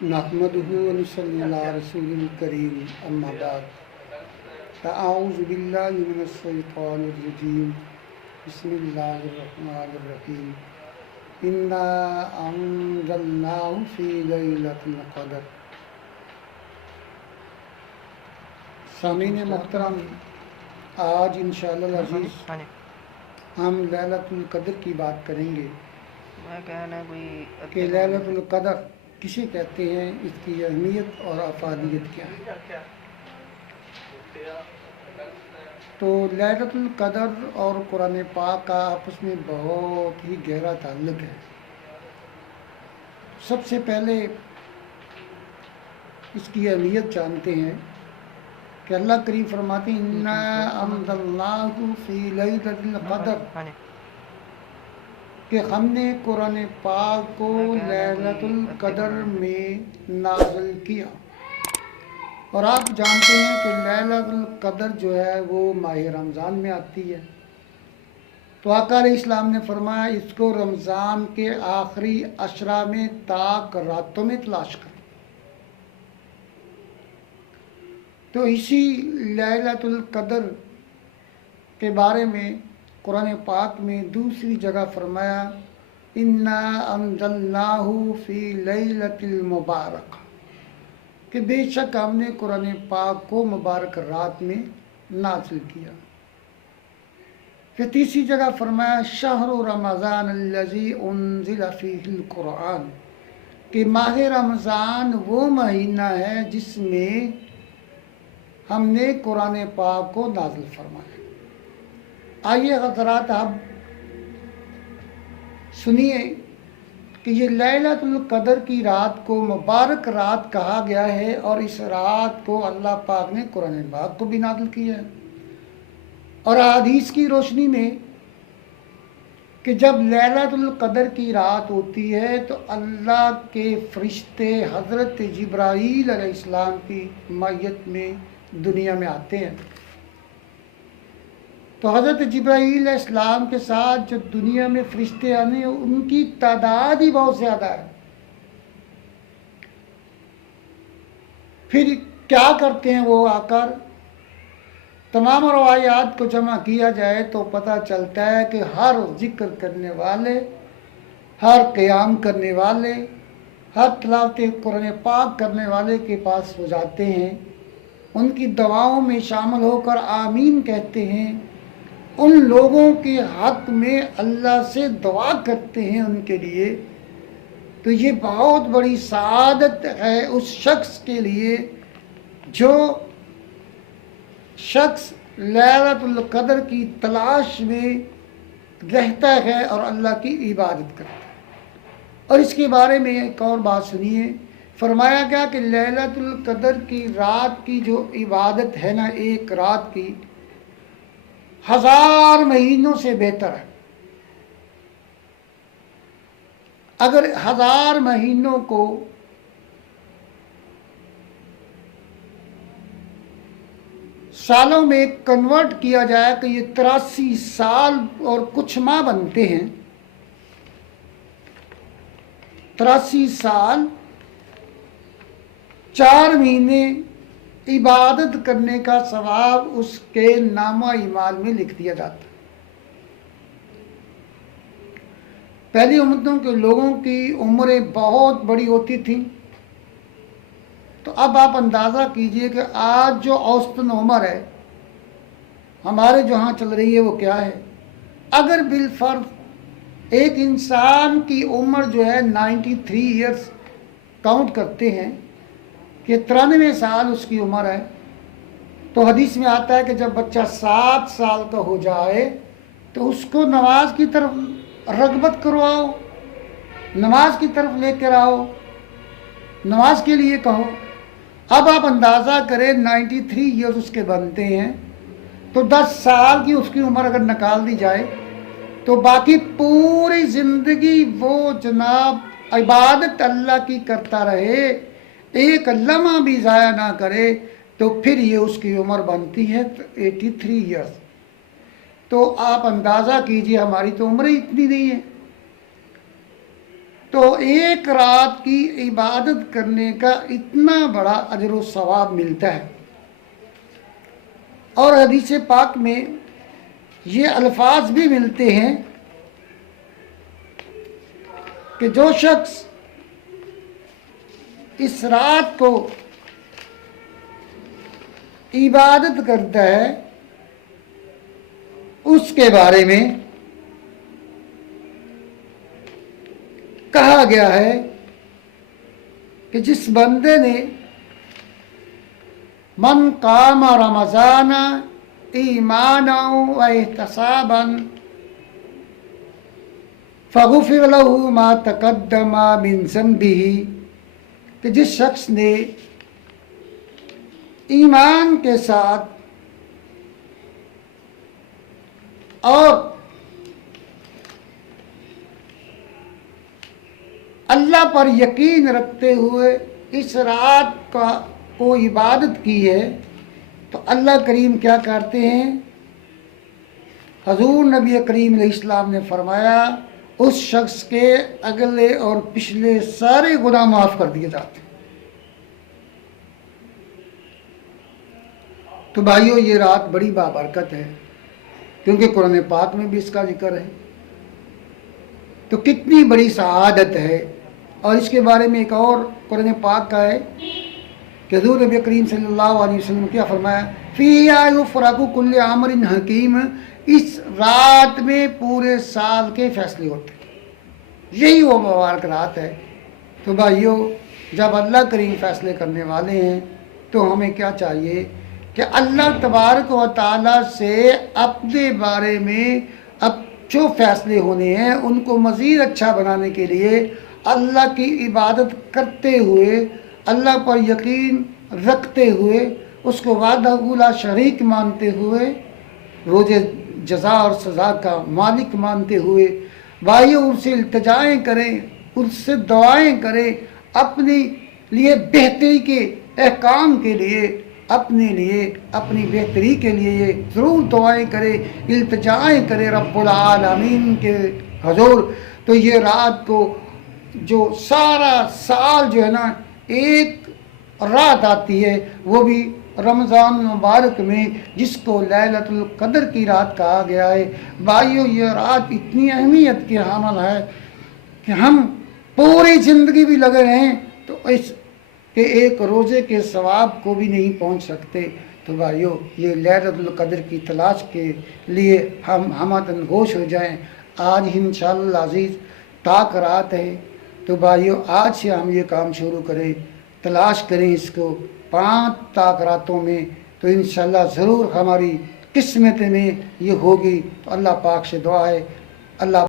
नहमदुहु व नसल्ली अला रसूलिल करीम अम्मा बाद अऊज़ु बिल्लाहि मिनश शैतानिर रजीम बिस्मिल्लाहिर रहमानिर रहीम इन्ना अंज़लनाहु फ़ी लैलतिल क़द्र। सामीन मोहतरम, आज इंशाअल्लाह अज़ीज़ हम लैलतुल क़द्र की बात करेंगे कि लैलतुल क़द्र किसे कहते हैं, इसकी अहमियत और अफादियत क्या है। तो लैलतुल क़द्र और कुरान पाक का आपस में बहुत ही गहरा ताल्लुक़ है। सबसे पहले इसकी अहमियत जानते हैं कि अल्लाह करीम फरमाते हैं इन्ना अंज़लनाहु फ़ी लैलतिल क़द्र, कि हमने कुरान पाक को लैलतुल क़द्र में नाज़िल किया। और आप जानते हैं कि लैलतुल क़द्र जो है वो माह रमज़ान में आती है। तो आका इस्लाम ने फरमाया इसको रमज़ान के आखिरी अशरा में ताक रातों में तलाश कर। तो इसी लैलतुल क़द्र के बारे में कुरान पाक में दूसरी जगह फरमाया इन्ना अंज़लनाहु फ़ी लैलतिल मुबारक, कि बेशक हमने कुरान पाक को मुबारक रात में नाज़िल किया। फिर तीसरी जगह फरमाया शहरु रमज़ान अल्लज़ी उन्ज़िला फ़ीहिल कुरान, कि माह रमज़ान वो महीना है जिसमें हमने कुरान पाक को नाज़िल फरमाया। आइए हज़रात, आप सुनिए कि ये लैलतुल क़द्र की रात को मुबारक रात कहा गया है और इस रात को अल्लाह पाक ने कुरान पाक को भी नाज़िल किया है। और हदीस की रोशनी में कि जब लैलतुल क़द्र की रात होती है तो अल्लाह के फरिश्ते हज़रत जिब्राईल अलैहिस्सलाम की मैयत में दुनिया में आते हैं। तो हज़रत जिब्राईल अलैहिस्सलाम के साथ जो दुनिया में फरिश्ते आने उनकी तादाद ही बहुत ज़्यादा है। फिर क्या करते हैं वो आकर, तमाम रवायात को जमा किया जाए तो पता चलता है कि हर जिक्र करने वाले, हर क़याम करने वाले, हर तिलावत कुरान पाक करने वाले के पास हो जाते हैं, उनकी दवाओं में शामिल होकर आमीन कहते हैं, उन लोगों के हक में अल्लाह से दुआ करते हैं उनके लिए। तो ये बहुत बड़ी सआदत है उस शख्स के लिए जो शख्स लैलतुल क़द्र की तलाश में रहता है और अल्लाह की इबादत करता है। और इसके बारे में एक और बात सुनिए, फरमाया गया कि लैलतुल क़द्र की रात की जो इबादत है ना, एक रात की 1000 महीनों से बेहतर है। अगर 1000 महीनों को सालों में कन्वर्ट किया जाए तो ये 83 साल और कुछ माह बनते हैं। 83 साल 4 महीने इबादत करने का सवाब उसके नामा ईमाल में लिख दिया जाता। पहली उम्मतों के लोगों की उम्रें बहुत बड़ी होती थी। तो अब आप अंदाज़ा कीजिए कि आज जो औसतन उम्र है हमारे जो यहाँ चल रही है वो क्या है। अगर बिलफर्ज एक इंसान की उम्र जो है 93 ईयर्स काउंट करते हैं कि 93 साल उसकी उम्र है, तो हदीस में आता है कि जब बच्चा 7 साल का हो जाए तो उसको नमाज की तरफ रगबत करवाओ, नमाज की तरफ लेकर आओ, नमाज के लिए कहो। अब आप अंदाज़ा करें 93 ईयर्स उसके बनते हैं, तो 10 साल की उसकी उम्र अगर निकाल दी जाए तो बाकी पूरी ज़िंदगी वो जनाब इबादत अल्लाह की करता रहे, एक लम्हा भी ज़ाया ना करे, तो फिर ये उसकी उम्र बनती है 83 ईयर्स। तो आप अंदाज़ा कीजिए हमारी तो उम्र ही इतनी नहीं है। تو ایک رات کی عبادت کرنے کا اتنا بڑا اجر و ثواب ملتا ہے۔ اور حدیث پاک میں یہ الفاظ بھی ملتے ہیں کہ جو شخص اس رات کو عبادت کرتا ہے اس کے بارے میں کہا گیا ہے کہ جس بندے نے من قام رمضان ایمانا و احتسابا فغفر له ما تقدم من ذنبه، کہ جس شخص نے ایمان کے ساتھ اور اللہ پر یقین رکھتے ہوئے اس رات کو عبادت کی ہے، تو اللہ کریم کیا کرتے ہیں؟ حضور نبی کریم علیہ السلام نے فرمایا اس شخص کے اگلے اور پچھلے سارے گناہ معاف کر دیے جاتے ہیں۔ تو بھائیو یہ رات بڑی بابرکت ہے، کیونکہ قرآن پاک میں بھی اس کا ذکر ہے، تو کتنی بڑی سعادت ہے۔ اور اس کے بارے میں ایک اور قرآن پاک کا ہے کہ حضور نبی کریم صلی اللہ علیہ وسلم کیا فرمایا؟ فیہا یفرق کل امر حکیم، اس رات میں پورے سال کے فیصلے ہوتے ہیں، یہی وہ مبارک رات ہے۔ تو بھائیو جب اللہ کریم فیصلے کرنے والے ہیں تو ہمیں کیا چاہیے کہ اللہ تبارک و تعالیٰ سے اپنے بارے میں اب جو فیصلے ہونے ہیں ان کو مزید اچھا بنانے کے لیے اللہ کی عبادت کرتے ہوئے، اللہ پر یقین رکھتے ہوئے، اس کو وحدہ لا شریک مانتے ہوئے، روز جزا اور سزا کا مالک مانتے ہوئے بھائیو ان سے التجائیں کریں، ان سے دعائیں کریں، اپنے لیے بہتری کے احکام کے لیے، اپنی بہتری کے لیے ضرور دعائیں کرے، التجائیں کرے رب العالمین کے حضور۔ تو یہ رات کو جو سارا سال جو ہے نا ایک رات آتی ہے، وہ بھی رمضان مبارک میں، جس کو لیلۃ القدر کی رات کہا گیا ہے۔ بھائیو یہ رات اتنی اہمیت کی حامل ہے کہ ہم پوری زندگی بھی لگے رہیں تو اس کہ ایک روزے کے ثواب کو بھی نہیں پہنچ سکتے۔ تو بھائیو یہ لیلۃ القدر کی تلاش کے لیے ہم ہمدن گوش ہو جائیں۔ آج انشاءاللہ عزیز طاق رات ہے، تو بھائیو آج سے ہم یہ کام شروع کریں، تلاش کریں اس کو 5 طاق راتوں میں، تو انشاءاللہ ضرور ہماری قسمت میں یہ ہوگی۔ تو اللہ پاک سے دعا ہے اللہ